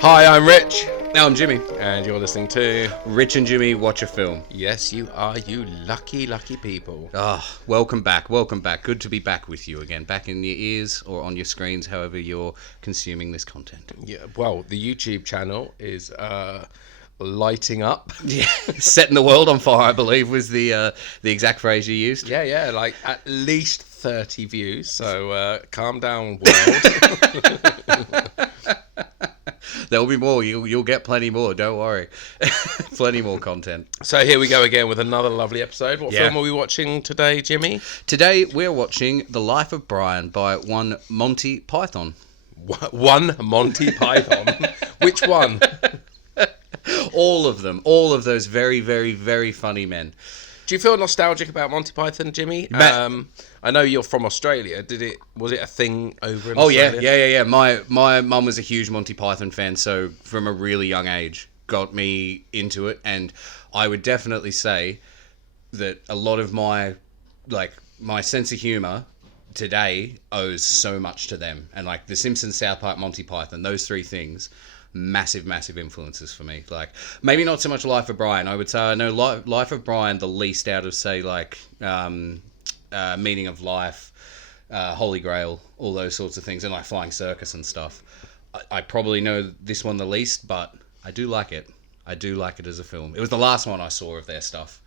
Hi, I'm Rich, Now I'm Jimmy. and you're listening to... Rich and Jimmy watch a film. Yes, you are, you lucky, lucky people. Welcome back. Good to be back with you again. Back in your ears or on your screens, however you're consuming this content. Yeah, well, the YouTube channel is lighting up. Yeah, setting the world on fire, I believe, was the exact phrase you used. Yeah, like at least 30 views, so calm down, world. There'll be more. You'll get plenty more. Don't worry. Plenty more content. So here we go again with another lovely episode. What film are we watching today, Jimmy? Today we're watching The Life of Brian by one Monty Python. One Monty Python? Which one? All of them. All of those very, very, very funny men. Do you feel nostalgic about Monty Python, Jimmy? I know you're from Australia. Was it a thing over in Australia? Yeah. My mum was a huge Monty Python fan, so from a really young age got me into it, and I would definitely say that a lot of my sense of humor today owes so much to them. And like The Simpsons, South Park, Monty Python, those three things, massive influences for me. Like maybe not so much Life of Brian. I would say I know Life of Brian the least out of say like Meaning of Life, Holy Grail, all those sorts of things, and like Flying Circus and stuff. I probably know this one the least, but I do like it. I do like it as a film. It was the last one I saw of their stuff,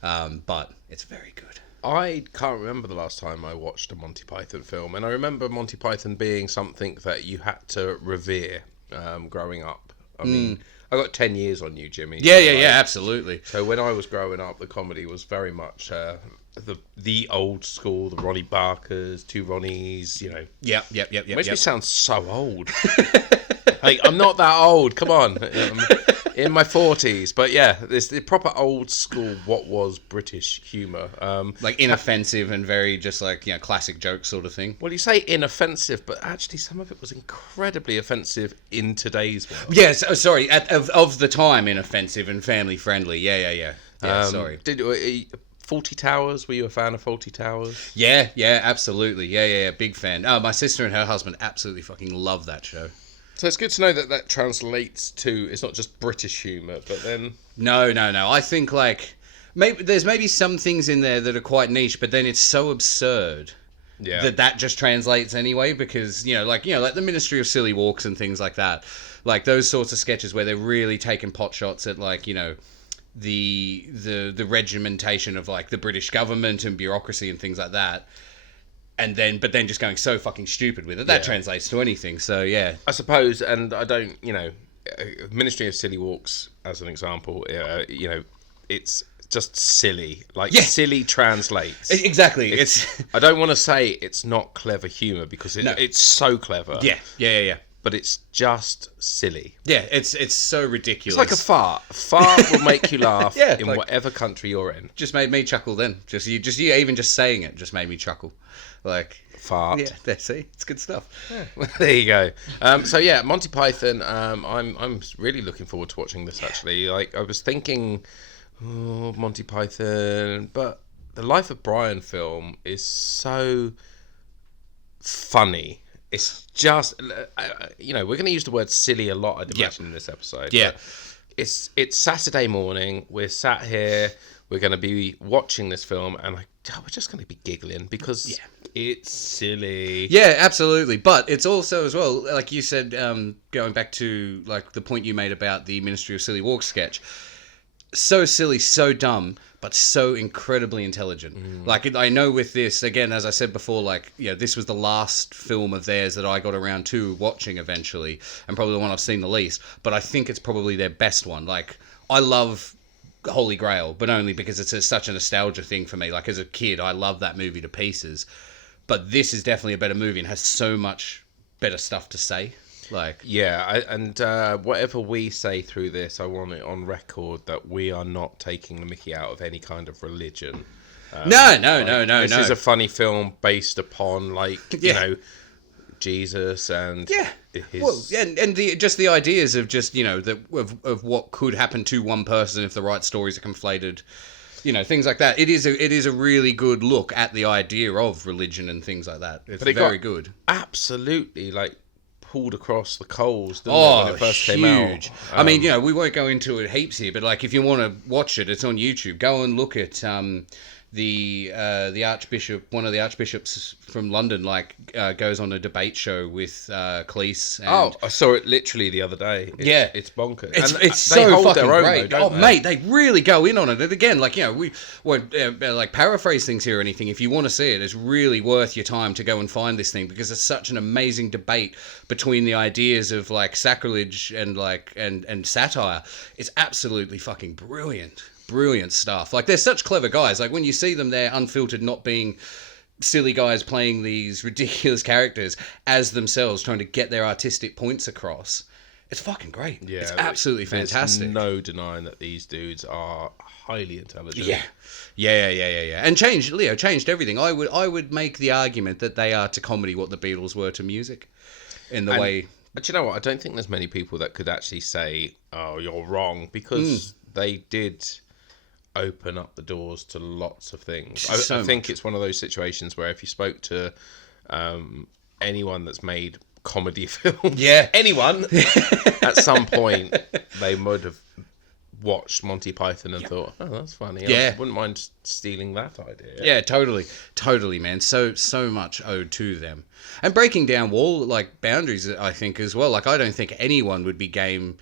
but it's very good. I can't remember the last time I watched a Monty Python film, and I remember Monty Python being something that you had to revere growing up. I mean, I got 10 years on you, Jimmy. Yeah, absolutely. So when I was growing up, the comedy was very much the old school, the Ronnie Barkers, two Ronnies, you know. Yep. Makes me sound so old. Hey, I'm not that old. Come on. In my 40s, but yeah, this the proper old school. What was British humour? Like inoffensive and very just like classic joke sort of thing. Well, you say inoffensive, but actually some of it was incredibly offensive in today's world. Yes, sorry, of the time, inoffensive and family friendly. Yeah. Sorry. Fawlty Towers? Were you a fan of Fawlty Towers? Yeah, absolutely. Yeah, big fan. My sister and her husband absolutely fucking love that show. So it's good to know that translates to, it's not just British humour, but then... No. I think, like, there's maybe some things in there that are quite niche, but then it's so absurd that just translates anyway, because, like the Ministry of Silly Walks and things like that. Like, those sorts of sketches where they're really taking pot shots at, like, the regimentation of, like, the British government and bureaucracy and things like that. But then just going so fucking stupid with it. That translates to anything, so yeah. I suppose, and I don't, Ministry of Silly Walks, as an example, it's just silly. Like, silly translates. Exactly. I don't want to say it's not clever humour, because it's so clever. Yeah. But it's just silly. Yeah, it's so ridiculous. It's like a fart. A fart will make you laugh in whatever country you're in. Just made me chuckle then. Just even just saying it just made me chuckle. Like fart. Yeah, see, it's good stuff. Yeah. There you go. So yeah, Monty Python. I'm really looking forward to watching this. Actually, like I was thinking, Monty Python, but the Life of Brian film is so funny. It's just, we're going to use the word silly a lot, I'd imagine, in this episode. Yeah. It's Saturday morning. We're sat here. We're going to be watching this film, and we're just going to be giggling because it's silly. Yeah, absolutely. But it's also, as well, like you said, going back to like the point you made about the Ministry of Silly Walks sketch, so silly, so dumb, but so incredibly intelligent. Like, I know with this, again, as I said before, like, this was the last film of theirs that I got around to watching eventually, and probably the one I've seen the least, but I think it's probably their best one. Like, I love Holy Grail, but only because it's such a nostalgia thing for me. Like, as a kid, I love that movie to pieces, but this is definitely a better movie and has so much better stuff to say. Like, and whatever we say through this, I want it on record that we are not taking the mickey out of any kind of religion. No. This is a funny film based upon, Jesus and his... and the ideas of just of what could happen to one person if the right stories are conflated, things like that. It is a really good look at the idea of religion and things like that. It's very good. Absolutely, pulled across the coals, didn't it, when it first came out? I mean, we won't go into it heaps here, but like if you want to watch it, it's on YouTube. Go and look at the archbishop, one of the archbishops from London, goes on a debate show with Cleese. And I saw it literally the other day. It's bonkers. It's so fucking great. Mate, they really go in on it. And again, we won't paraphrase things here or anything. If you want to see it, it's really worth your time to go and find this thing, because it's such an amazing debate between the ideas of sacrilege and satire. It's absolutely fucking brilliant stuff. They're such clever guys. When you see them, they're unfiltered, not being silly guys playing these ridiculous characters as themselves, trying to get their artistic points across. It's fucking great. Yeah, it's absolutely fantastic. There's no denying that these dudes are highly intelligent. Yeah. And changed everything. I would make the argument that they are to comedy what the Beatles were to music, in the way. But you know what? I don't think there's many people that could actually say, "Oh, you're wrong," because they did open up the doors to lots of things. I think it's one of those situations where if you spoke to anyone that's made comedy films, anyone, at some point they would have watched Monty Python and thought, "Oh, that's funny. I wouldn't mind stealing that idea." Yeah, totally, man. So much owed to them, and breaking down boundaries, I think, as well. I don't think anyone would be game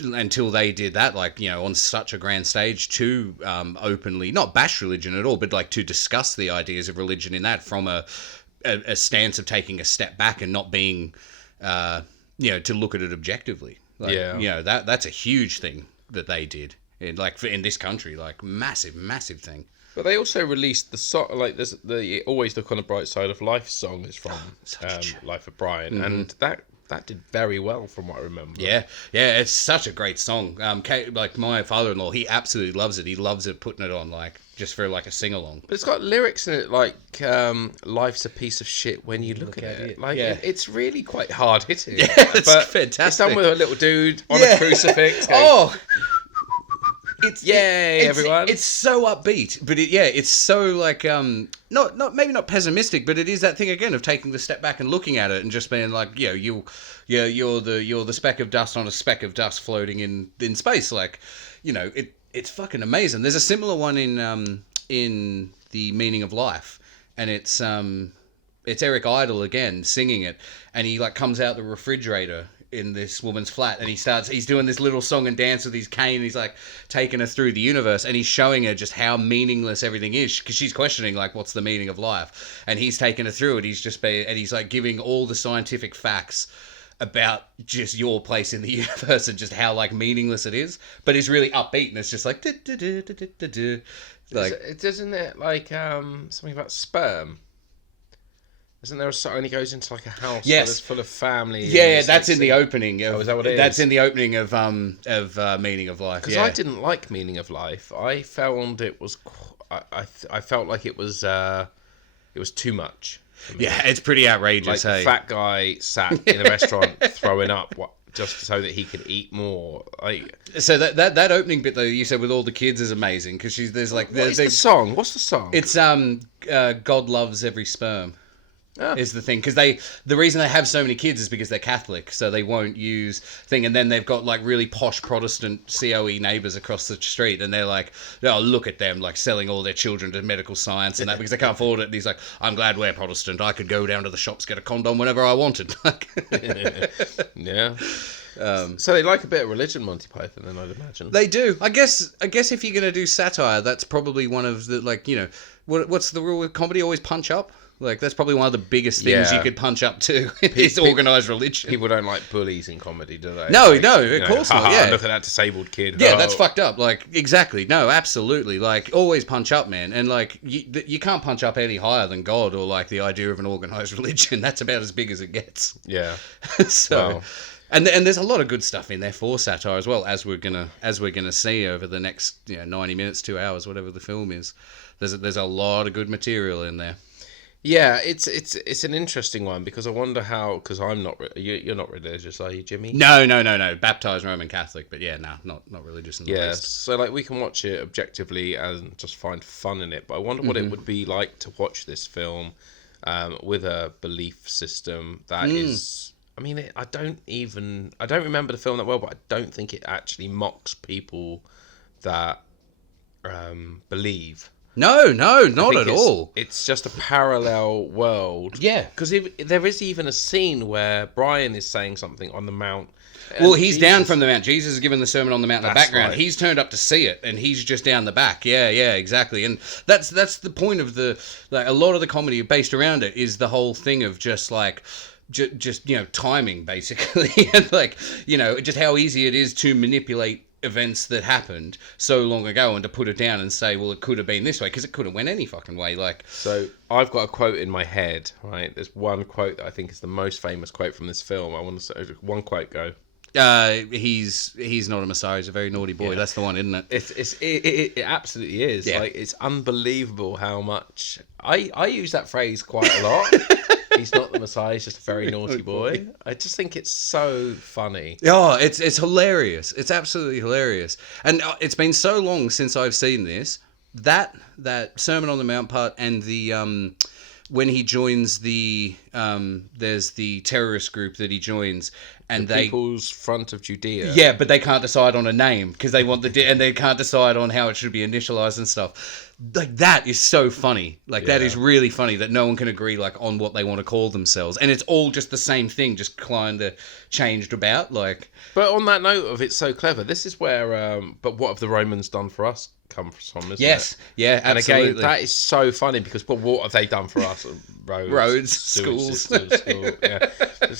until they did that, on such a grand stage, to openly not bash religion at all, but to discuss the ideas of religion in that from a stance of taking a step back and not being to look at it objectively. That's a huge thing that they did in this country, massive thing. But they also released the song, the Always Look on the Bright Side of Life song is from Life of Brian, and that did very well from what I remember. Yeah, it's such a great song. My father-in-law, he absolutely loves it. He loves it, putting it on just for a sing-along. But it's got lyrics in it life's a piece of shit when you look at it. It's really quite hard-hitting. Yeah, it's fantastic. It's done with a little dude on a crucifix. Everyone. It's so upbeat, but it's so not pessimistic, but it is that thing again of taking the step back and looking at it and just being you're the speck of dust on a speck of dust floating in space. It's fucking amazing. There's a similar one in The Meaning of Life, and it's Eric Idle again singing it, and he comes out the refrigerator in this woman's flat, and he's doing this little song and dance with his cane. He's taking her through the universe, and he's showing her just how meaningless everything is, because she's questioning what's the meaning of life, and he's taking her through it. He's giving all the scientific facts about just your place in the universe and just how meaningless it is, but it's really upbeat, and it's just isn't it something about sperm? Isn't there a song, and he goes into a house that's full of family? Yeah, that's in the opening. Is that what it is? That's in the opening of Meaning of Life. Because I didn't like Meaning of Life. I found it was, I felt like it was too much. Yeah, it's pretty outrageous. The fat guy sat in a restaurant throwing up just so that he could eat more. So that opening bit though, you said with all the kids, is amazing, because there's the song. What's the song? It's God Loves Every Sperm. Is the thing, because the reason they have so many kids is because they're Catholic, so they won't use thing, and then they've got really posh Protestant COE neighbours across the street, and they're oh, look at them selling all their children to medical science and that because they can't afford it. And he's I'm glad we're Protestant. I could go down to the shops, get a condom whenever I wanted. Yeah. So they like a bit of religion, Monty Python, then, I'd imagine. They do. I guess if you're going to do satire, that's probably one of the what's the rule with comedy? Always punch up. That's probably one of the biggest things you could punch up to is organised religion. People don't like bullies in comedy, do they? No, of course not. Yeah, look at that disabled kid. Yeah, that's fucked up. Exactly. No, absolutely. Always punch up, man. And you can't punch up any higher than God or the idea of an organised religion. That's about as big as it gets. Yeah. So. Wow. And there's a lot of good stuff in there for satire as well, as we're gonna see over the next 90 minutes, 2 hours, whatever the film is. There's a lot of good material in there. Yeah, it's an interesting one, because I wonder how, because I'm not, you're not religious, are you, Jimmy? No. Baptized Roman Catholic, but not religious in the least. So we can watch it objectively and just find fun in it, but I wonder what it would be like to watch this film with a belief system that is I mean, I don't remember the film that well, but I don't think it actually mocks people that believe. No, not at all. It's just a parallel world. Yeah. Because there is even a scene where Brian is saying something on the Mount. Well, he's down from the Mount. Jesus is giving the Sermon on the Mount in the background. Right. He's turned up to see it, and he's just down the back. Yeah, exactly. And that's the point of a lot of the comedy based around it is the whole thing of just like, just timing basically, and just how easy it is to manipulate events that happened so long ago and to put it down and say, well, it could have been this way, because it could have went any fucking way. So I've got a quote in my head, right? There's one quote that I think is the most famous quote from this film. I want to say one quote. Go. He's not a Messiah. He's a very naughty boy. Yeah. That's the one, isn't it? It absolutely is. Yeah. It's unbelievable how much I use that phrase quite a lot. He's not the Messiah. He's just a very naughty boy. I just think it's so funny. Oh, it's hilarious. It's absolutely hilarious. And it's been so long since I've seen this. That Sermon on the Mount part and the when he joins there's the terrorist group that he joins, and the People's Front of Judea. Yeah, but they can't decide on a name because they want and they can't decide on how it should be initialized and stuff. That is so funny. That is really funny that no one can agree on what they want to call themselves, and it's all just the same thing, just kind of changed about. But on that note of it's so clever, this is where. But what have the Romans done for us? Comes from, isn't yes, it? Yeah, absolutely. And again, that is so funny because what have they done for us? Roads, schools. School, yeah. Do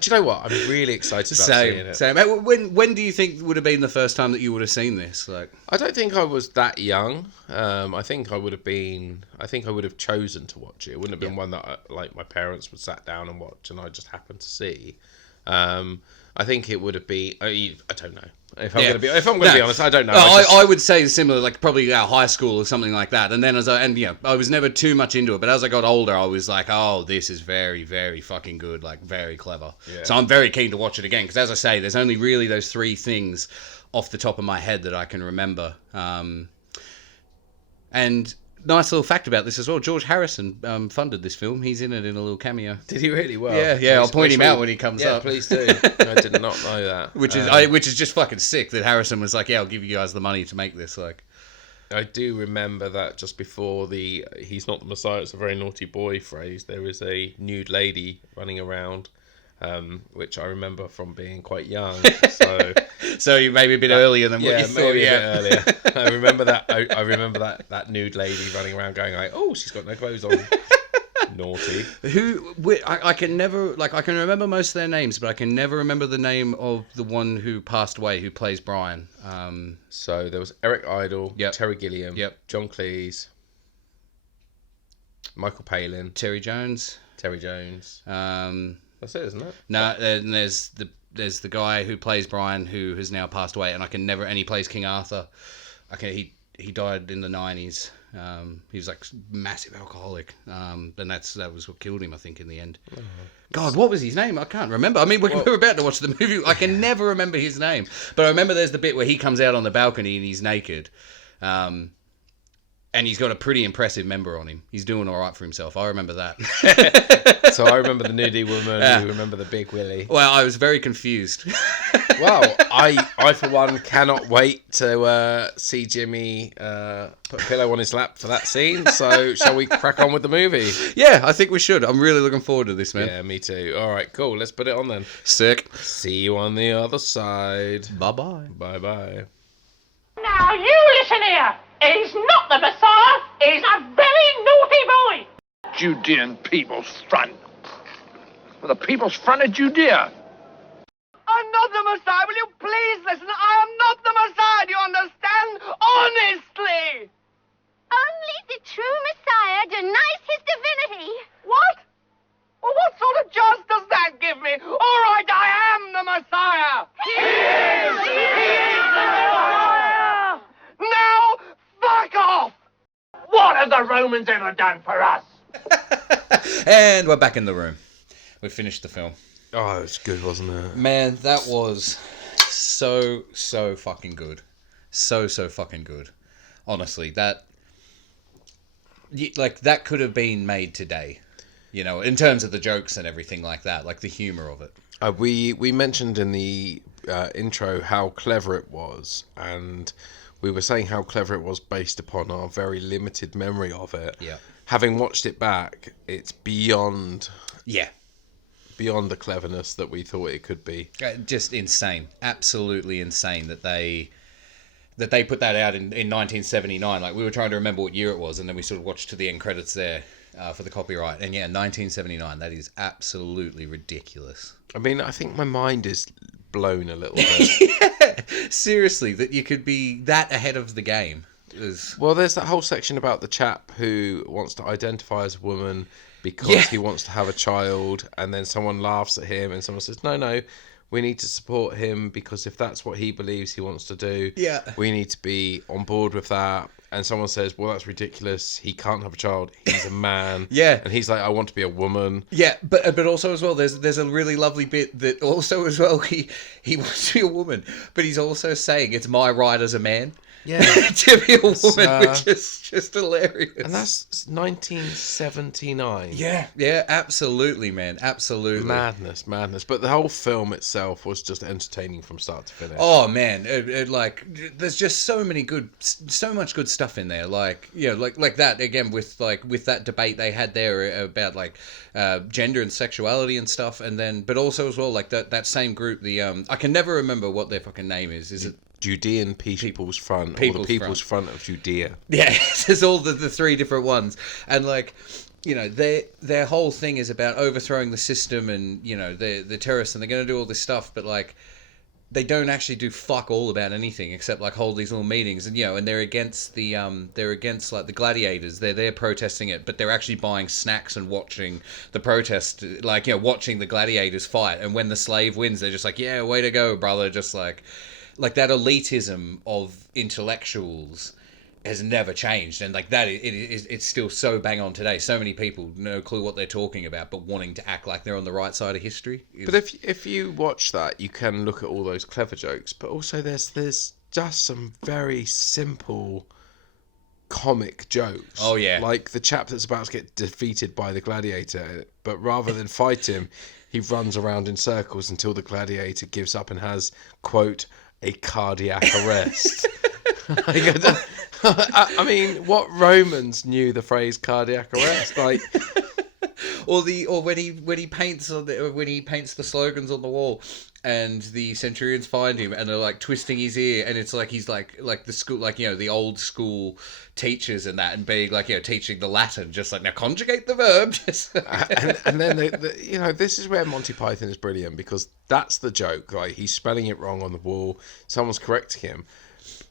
you know what? I'm really excited about seeing it. Same. When do you think would have been the first time that you would have seen this? I don't think I was that young. I think I would have chosen to watch it. It wouldn't have been one that my parents would sat down and watch, and I just happened to see. I think it would have been. I don't know. If I'm going to be honest, I don't know. I would say similar, probably high school or something like that. And then I was never too much into it. But as I got older, I was like, oh, this is very, very fucking good, very clever. Yeah. So I'm very keen to watch it again because, as I say, there's only really those three things off the top of my head that I can remember. And nice little fact about this as well. George Harrison funded this film. He's in it in a little cameo. Did he really? Well, yeah. I'll point him out when he comes up. Yeah, please do. I did not know that. Which is just fucking sick that Harrison was like, yeah, I'll give you guys the money to make this. I do remember that just before the "he's not the Messiah, it's a very naughty boy" phrase, there is a nude lady running around. Which I remember from being quite young. So you maybe a bit earlier than what you thought. Maybe a bit earlier. I remember that. I remember that nude lady running around going oh, she's got no clothes on. Naughty. I can never I can remember most of their names, but I can never remember the name of the one who passed away who plays Brian. So there was Eric Idle, Terry Gilliam, John Cleese, Michael Palin, Terry Jones. That's it, isn't it? No, and there's the guy who plays Brian who has now passed away, and he plays King Arthur. He died in the 90s. He was massive alcoholic, and that was what killed him, I think, in the end. Oh, God, what was his name? I can't remember. I mean, we're about to watch the movie. I can never remember his name, but I remember there's the bit where he comes out on the balcony and he's naked. And he's got a pretty impressive member on him. He's doing all right for himself. I remember that. So I remember the nudie woman. You remember the big willy. Well, I was very confused. Well, I for one cannot wait to see Jimmy put a pillow on his lap for that scene. So shall we crack on with the movie? Yeah, I think we should. I'm really looking forward to this, man. Yeah, me too. All right, cool. Let's put it on then. Sick. See you on the other side. Bye-bye. Bye-bye. Now you listen here. He's not the Messiah. He's a very naughty boy. Judean People's Front. Well, the People's Front of Judea. I'm not the Messiah. Will you please listen? I am not the Messiah. Do you understand? Honestly. Only the true Messiah denies his divinity. What? Well, what sort of chance does that give me? All right, I am the Messiah. He is the Messiah. Now, fuck off. What have the Romans ever done for us? And we're back in the room. We finished the film. Oh, it was good, wasn't it? Man, that was so fucking good. So fucking good. Honestly, that could have been made today. You know, in terms of the jokes and everything like that, like the humor of it. We mentioned in the intro how clever it was, and we were saying how clever it was based upon our very limited memory of it. Yeah. Having watched it back, it's beyond Yeah. the cleverness that we thought it could be. Just insane. Absolutely insane that they put that out in 1979. Like, we were trying to remember what year it was, and then we sort of watched to the end credits there for the copyright. And yeah, 1979. That is absolutely ridiculous. I mean, I think my mind is blown a little bit. Yeah, seriously, that you could be that ahead of the game. Well, there's that whole section about the chap who wants to identify as a woman because he wants to have a child, and then someone laughs at him, and someone says, no, we need to support him because if that's what he believes he wants to do, we need to be on board with that. And someone says, well, that's ridiculous. He can't have a child. He's a man. Yeah. And he's like, I want to be a woman. Yeah, but also as well, there's a really lovely bit that also as well, he wants to be a woman, but he's also saying it's my right as a man. Yeah. To be a woman, which is just hilarious. And that's 1979. Yeah, absolutely, man. Absolutely. Madness. But the whole film itself was just entertaining from start to finish. Oh, man. Like, there's just so much good stuff in there. Like, you know, like that, again, with that debate they had there about, like, gender and sexuality and stuff. And then, but also as well, like, that same group, I can never remember what their fucking name is. Is it Judean People's Front, or the People's Front of Judea. Yeah, there's all the three different ones, and like, you know, their whole thing is about overthrowing the system, and you know, the terrorists, and they're going to do all this stuff, but like, they don't actually do fuck all about anything except like hold these little meetings, and you know, and they're against like the gladiators. They're protesting it, but they're actually buying snacks and watching the protest, like, you know, watching the gladiators fight, and when the slave wins, they're just like, yeah, way to go, brother, just like that elitism of intellectuals has never changed, and like that it's still so bang on today. So many people no clue what they're talking about, but wanting to act like they're on the right side of history. But if you watch that, you can look at all those clever jokes, but also there's just some very simple comic jokes. Oh yeah, like the chap that's about to get defeated by the gladiator, but rather than fight him, he runs around in circles until the gladiator gives up and has, quote, a cardiac arrest. I mean, what Romans knew the phrase cardiac arrest? Like, or when he paints the slogans on the wall, and the centurions find him and they're like twisting his ear, and it's like he's like the school, like, you know, the old school teachers and that, and being like, you know, teaching the Latin, just like, now conjugate the verb. and then you know, this is where Monty Python is brilliant, because that's the joke. Like, he's spelling it wrong on the wall, someone's correcting him,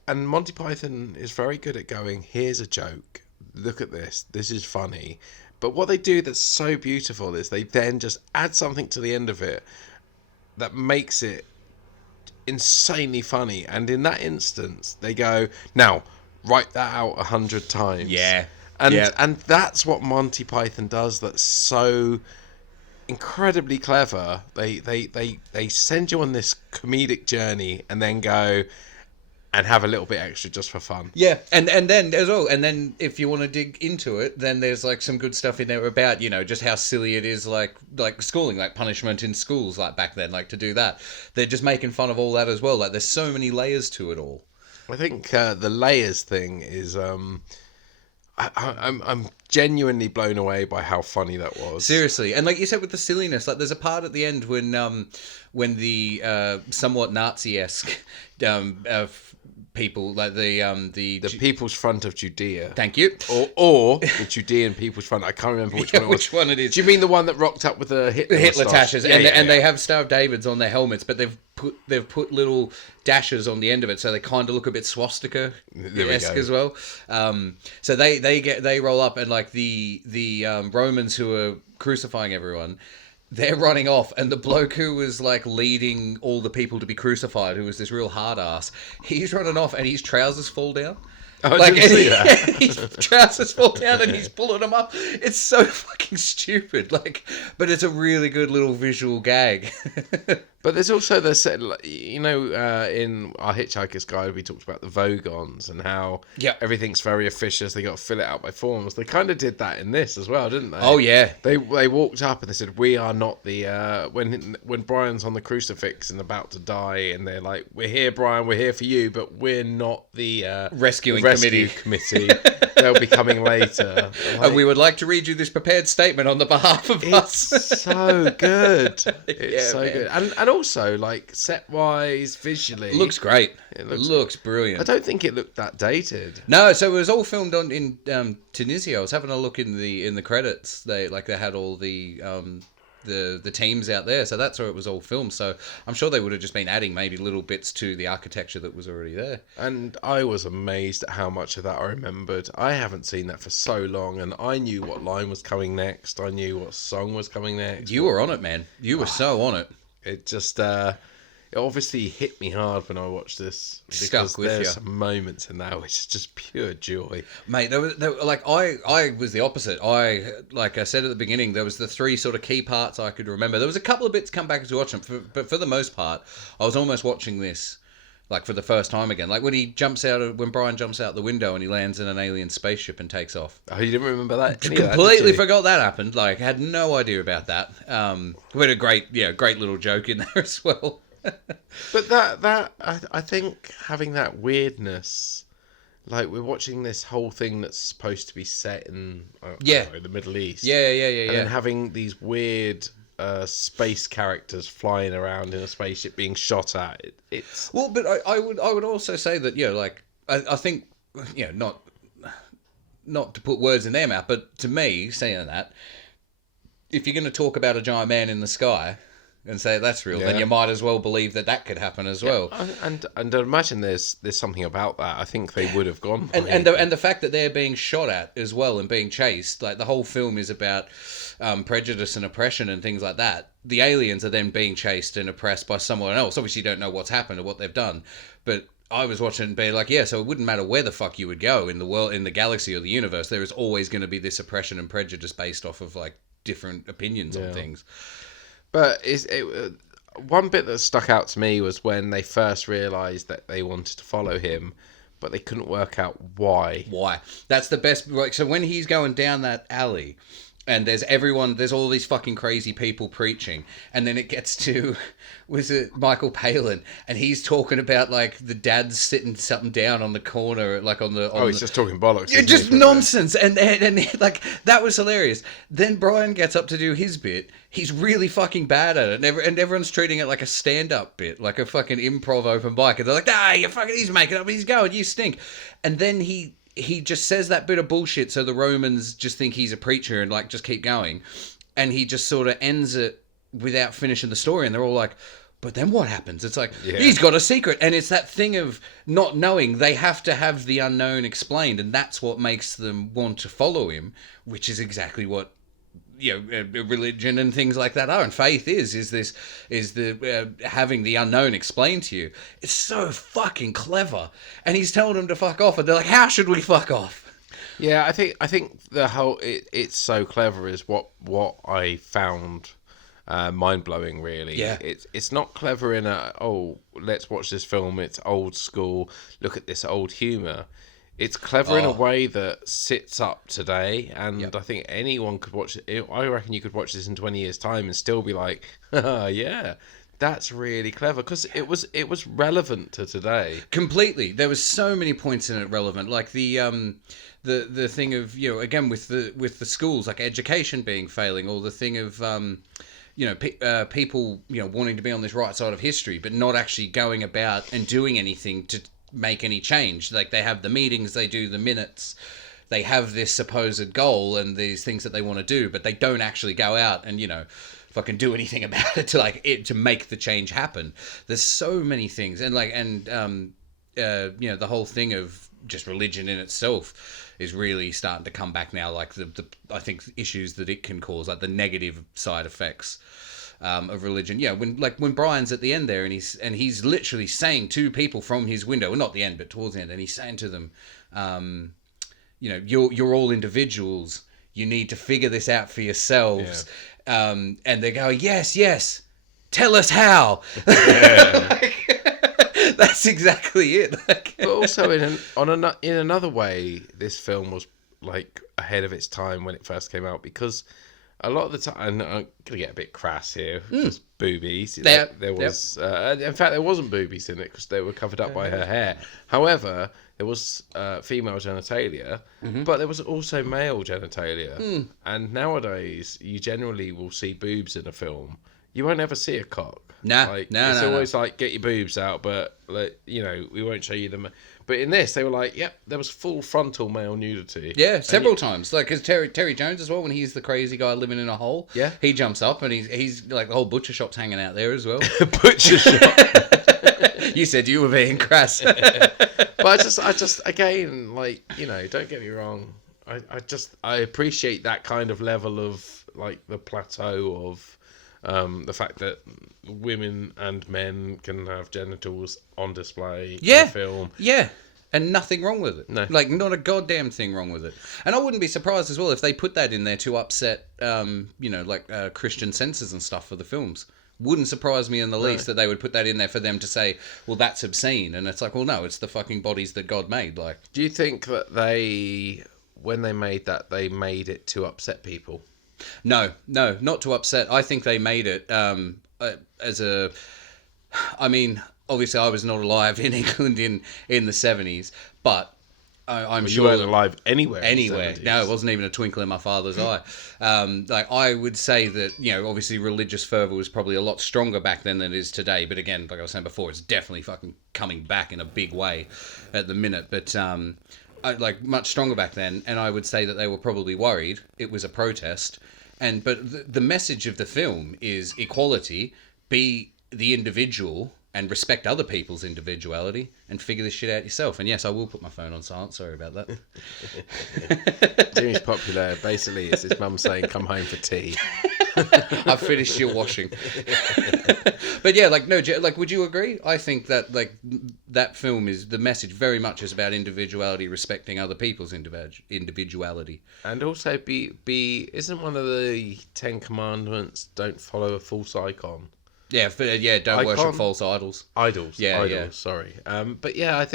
and Monty Python is very good at going, here's a joke, look at this is funny. But what they do that's so beautiful is they then just add something to the end of it that makes it insanely funny. And in that instance, they go, now, write that out 100 times. Yeah. And that's what Monty Python does that's so incredibly clever. They send you on this comedic journey and then go and have a little bit extra just for fun. Yeah, and then as well, and then if you want to dig into it, then there's like some good stuff in there about, you know, just how silly it is, like schooling, like punishment in schools, like back then, like to do that. They're just making fun of all that as well. Like, there's so many layers to it all. I think the layers thing is, I'm genuinely blown away by how funny that was. Seriously, and like you said with the silliness, like there's a part at the end when the somewhat Nazi-esque people, like the People's Front of Judea. Thank you. Or the Judean People's Front. I can't remember which one it was. Which one it is. Do you mean the one that rocked up with the Hitler tashes? And they have Star of Davids on their helmets, but they've put little dashes on the end of it, so they kind of look a bit swastika-esque as well. So they roll up, and like the Romans who are crucifying everyone, they're running off, and the bloke who was like leading all the people to be crucified, who was this real hard ass, he's running off and his trousers fall down. Oh, I didn't see that. His trousers fall down and he's pulling them up. It's so fucking stupid. Like, but it's a really good little visual gag. But there's also the set, in our Hitchhiker's Guide, we talked about the Vogons and how everything's very officious. They got to fill it out by forms. They kind of did that in this as well, didn't they? Oh yeah. They walked up and they said, "We are not the when Brian's on the crucifix and about to die, and they're like, 'We're here, Brian. We're here for you, but we're not the rescue committee. They'll be coming later.' And we would like to read you this prepared statement on the behalf of us." It's so good. It's so good. And also, like, set-wise, visually... Looks great. It looks brilliant. I don't think it looked that dated. No, so it was all filmed in Tunisia. I was having a look in the credits. They had all the teams out there, so that's where it was all filmed. So I'm sure they would have just been adding maybe little bits to the architecture that was already there. And I was amazed at how much of that I remembered. I haven't seen that for so long, and I knew what line was coming next. I knew what song was coming next. You were on it, man. You were so on it. It just it obviously hit me hard when I watched this. Stuck with there's you. Some moments in that which is just pure joy. Mate, there was I was the opposite. Like I said at the beginning, there was the three sort of key parts I could remember. There was a couple of bits come back to watch them, but for the most part, I was almost watching this like for the first time again. Like when Brian jumps out the window and he lands in an alien spaceship and takes off. Oh, you didn't remember that? Completely forgot that happened. Like, had no idea about that. We had a great little joke in there as well. But that I think having that weirdness, like we're watching this whole thing that's supposed to be set in the Middle East. Yeah. And then having these weird space characters flying around in a spaceship being shot at. It's well, but I would also say that I think not to put words in their mouth, but to me saying that, if you're going to talk about a giant man in the sky and say that's real, then you might as well believe that could happen as well. And I imagine there's something about that. I think they would have gone. And the fact that they're being shot at as well and being chased, like the whole film is about prejudice and oppression and things like that. The aliens are then being chased and oppressed by someone else. Obviously, you don't know what's happened or what they've done, but I was watching and being like, so it wouldn't matter where the fuck you would go in the world, in the galaxy or the universe. There is always going to be this oppression and prejudice based off of like different opinions on things. But one bit that stuck out to me was when they first realised that they wanted to follow him, but they couldn't work out why. Why? That's the best. Like, so when he's going down that alley, and there's all these fucking crazy people preaching, and then it gets to, was it Michael Palin, and he's talking about like the dad's sitting something down on the corner, like on the. He's just talking bollocks. Yeah, just nonsense, and like that was hilarious. Then Brian gets up to do his bit. He's really fucking bad at it, and everyone's treating it like a stand-up bit, like a fucking improv open mic, and they're like, he's making up, he's going, you stink, and then he just says that bit of bullshit so the Romans just think he's a preacher and like just keep going, and he just sort of ends it without finishing the story, and they're all like, but then what happens? It's like, he's got a secret, and it's that thing of not knowing. They have to have the unknown explained, and that's what makes them want to follow him, which is exactly what religion and things like that are, and faith is the having the unknown explained to you. It's so fucking clever, and he's telling them to fuck off, and they're like, how should we fuck off? Yeah, I think the whole it's so clever is what I found mind blowing. Really, it's not clever in let's watch this film. It's old school. Look at this old humor. It's clever in a way that sits up today, and I think anyone could watch it. I reckon you could watch this in 20 years' time and still be like, yeah, that's really clever, because it was relevant to today. Completely. There was so many points in it relevant, like the thing of again with the schools, like education being failing, or the thing of people wanting to be on this right side of history, but not actually going about and doing anything to make any change. Like they have the meetings, they do the minutes, they have this supposed goal and these things that they want to do, but they don't actually go out and fucking do anything about it to make the change happen. There's so many things, and the whole thing of just religion in itself is really starting to come back now. Like the I think issues that it can cause, like the negative side effects of religion. When Brian's at the end there, and he's literally saying to people from his window, well, not the end, but towards the end, and he's saying to them, you're all individuals. You need to figure this out for yourselves. And they go, yes, tell us how. That's exactly it. But also in another way, this film was like ahead of its time when it first came out, because a lot of the time, and I'm gonna get a bit crass here, just boobies. There was, in fact, there wasn't boobies in it because they were covered up by her hair. However, there was female genitalia, but there was also male genitalia. And nowadays, you generally will see boobs in a film. You won't ever see a cock. It's always like, get your boobs out, but like, we won't show you them. But in this, they were like, yep, there was full frontal male nudity. Yeah, several times. Like, because Terry Jones as well, when he's the crazy guy living in a hole. Yeah. He jumps up and he's like, the whole butcher shop's hanging out there as well. Butcher shop. You said you were being crass. But I just, again, like, don't get me wrong. I appreciate that kind of level of, like, the plateau of the fact that women and men can have genitals on display in a film. Yeah. And nothing wrong with it. No. Like, not a goddamn thing wrong with it. And I wouldn't be surprised as well if they put that in there to upset, Christian censors and stuff for the films. Wouldn't surprise me in the least that they would put that in there for them to say, well, that's obscene. And it's like, well, no, it's the fucking bodies that God made. Like, do you think that when they made that, they made it to upset people? No, not to upset. I think they made it obviously I was not alive in England in the 70s, but I'm sure... You weren't alive anywhere. No, it wasn't even a twinkle in my father's eye. I would say that, obviously religious fervour was probably a lot stronger back then than it is today. But again, like I was saying before, it's definitely fucking coming back in a big way at the minute. But... much stronger back then, and I would say that they were probably worried. It was a protest, but the message of the film is equality, be the individual, and respect other people's individuality, and figure this shit out yourself. And yes, I will put my phone on silent. Sorry about that. Jimmy's popular. Basically, it's his mum saying, "Come home for tea." I've finished your washing. But yeah, would you agree? I think that that film is, the message very much is about individuality, respecting other people's individuality, and also isn't one of the 10 commandments don't follow a false icon? Yeah, don't worship false idols. Idols. Sorry. But yeah, I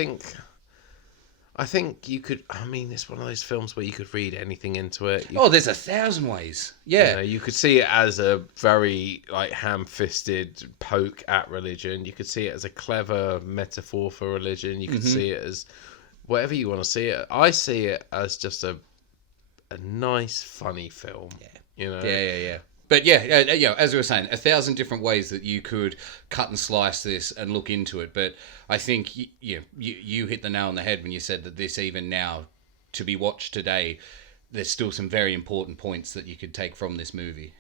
think you could. I mean, it's one of those films where you could read anything into it. There's 1,000 ways. Yeah, you could see it as a very ham-fisted poke at religion. You could see it as a clever metaphor for religion. You could see it as whatever you want to see it. I see it as just a nice, funny film. Yeah. Yeah. But yeah, as we were saying, 1,000 different ways that you could cut and slice this and look into it. But I think you hit the nail on the head when you said that this, even now, to be watched today, there's still some very important points that you could take from this movie.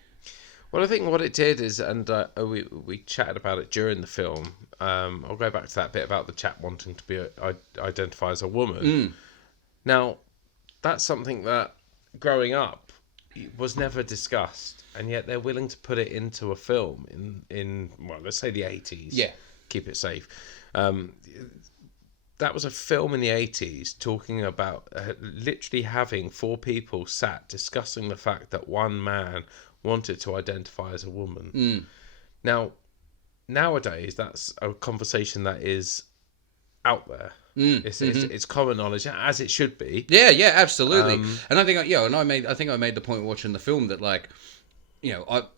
Well, I think what it did is, and we chatted about it during the film. I'll go back to that bit about the chap wanting to be identify as a woman. Now, that's something that growing up was never discussed. And yet they're willing to put it into a film in let's say the 80s. Yeah. Keep it safe. That was a film in the 80s talking about literally having 4 people sat discussing the fact that one man wanted to identify as a woman. Now, nowadays, that's a conversation that is out there. It's common knowledge, as it should be. Yeah, absolutely. And I think, I made the point watching the film that,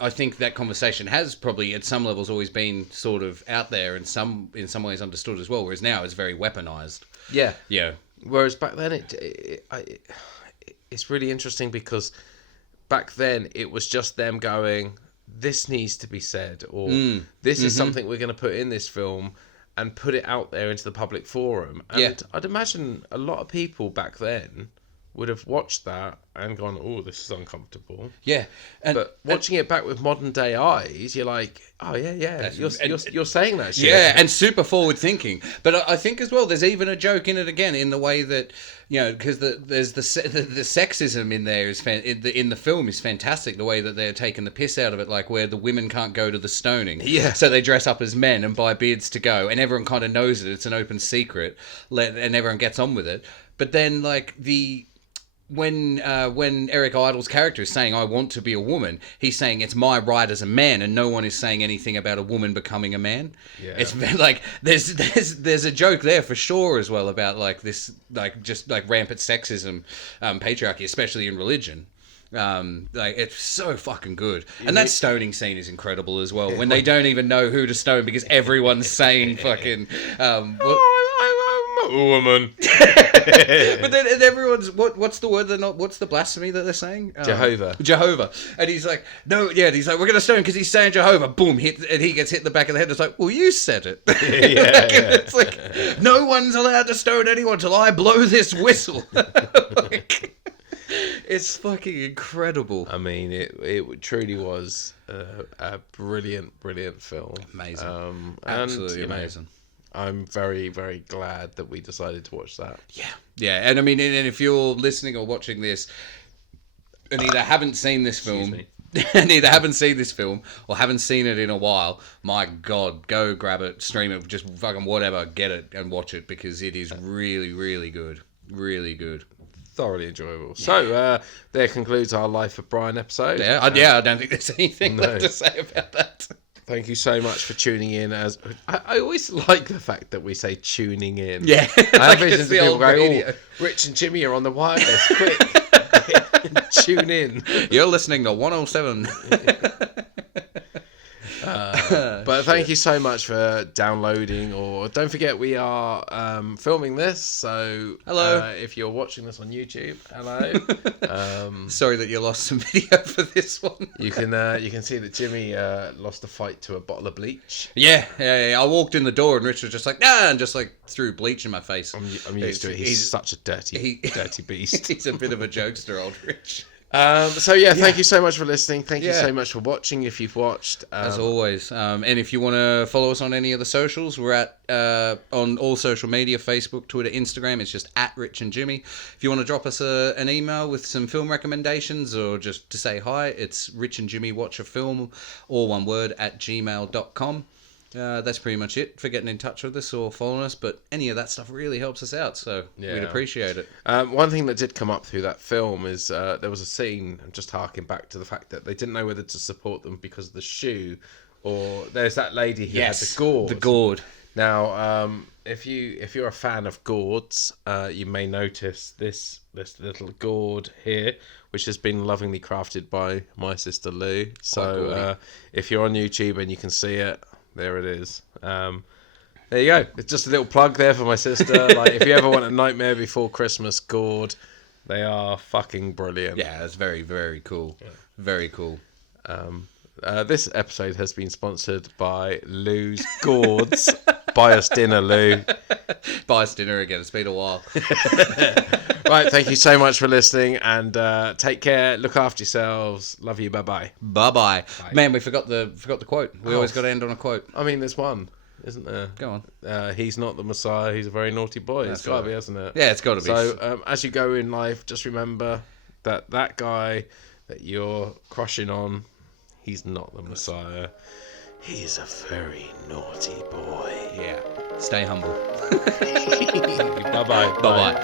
I think that conversation has probably at some levels always been sort of out there and in some ways understood as well, whereas now it's very weaponized. Yeah. Whereas back then it's really interesting because back then it was just them going, this needs to be said, or this is something we're going to put in this film and put it out there into the public forum. And I'd imagine a lot of people back then would have watched that and gone, oh, this is uncomfortable. Yeah. But watching it back with modern day eyes, you're like, oh, yeah. You're saying that shit. Yeah, and super forward thinking. But I think as well, there's even a joke in it again, in the way that, because there's the sexism in there in the film is fantastic. The way that they're taking the piss out of it, like where the women can't go to the stoning. Yeah. So they dress up as men and buy beards to go, and everyone kind of knows it. It's an open secret, and everyone gets on with it. But then, when Eric Idle's character is saying I want to be a woman, he's saying it's my right as a man, and no one is saying anything about a woman becoming a man. Yeah. It's like there's a joke there for sure as well about like this just rampant sexism, patriarchy, especially in religion. Like it's so fucking good, and that stoning scene is incredible as well. When they don't even know who to stone because everyone's saying fucking. I'm a woman. But then and everyone's what's the word they're not? What's the blasphemy that they're saying? Jehovah. And he's like, no, yeah. And he's like, we're gonna stone because he's saying Jehovah. Boom, and he gets hit in the back of the head. It's like, well, you said it. It's like no one's allowed to stone anyone till I blow this whistle. Like, it's fucking incredible. I mean, it truly was a brilliant film. Amazing. Absolutely amazing. I'm very, very glad that we decided to watch that. Yeah. And I mean, and if you're listening or watching this and either haven't seen this film, or haven't seen it in a while, my God, go grab it, stream it, just fucking whatever, get it and watch it because it is really, really good. Really good. Thoroughly enjoyable. So, there concludes our Life of Brian episode. Yeah, I don't think there's anything left to say about that. Thank you so much for tuning in. As I always like the fact that we say tuning in. Yeah. I have visions of people going, oh, Rich and Jimmy are on the wireless. Quick. Tune in. You're listening to 107. But thank you so much for downloading, or don't forget we are filming this, so hello. If you're watching this on YouTube, hello. Sorry that you lost some video for this one. You can see that Jimmy lost a fight to a bottle of bleach. Yeah. I walked in the door and Rich was just like, nah, and just like threw bleach in my face. I'm used to it. He's such a dirty beast. He's a bit of a jokester, old Rich. Thank you so much for listening. Thank you so much for watching if you've watched. As always. And if you want to follow us on any of the socials, we're at on all social media, Facebook, Twitter, Instagram. It's just at Rich and Jimmy. If you want to drop us an email with some film recommendations or just to say hi, it's Rich and Jimmy Watch a Film, all one word, at gmail.com. That's pretty much it for getting in touch with us or following us, but any of that stuff really helps us out, so we'd appreciate it. One thing that did come up through that film is there was a scene, just harking back to the fact that they didn't know whether to support them because of the shoe, or there's that lady who had the gourd. The gourd. Now, if you're a fan of gourds, you may notice this little gourd here, which has been lovingly crafted by my sister Lou. So if you're on YouTube and you can see it, there it is. There you go. It's just a little plug there for my sister. Like, if you ever want a Nightmare Before Christmas gourd, they are fucking brilliant. Yeah, that's very, very cool. Yeah. Very cool. This episode has been sponsored by Lou's Gourds. Buy us dinner, Lou. Buy us dinner again. It's been a while. Right, thank you so much for listening, and take care. Look after yourselves. Love you. Bye-bye. Bye-bye. Man, we forgot the quote. We always got to end on a quote. I mean, there's one, isn't there? Go on. He's not the Messiah. He's a very naughty boy. It's got to be, hasn't it? Yeah, it's got to be. So, as you go in life, just remember that guy that you're crushing on, he's not the Messiah. He's a very naughty boy. Yeah. Stay humble. Bye-bye. Bye-bye.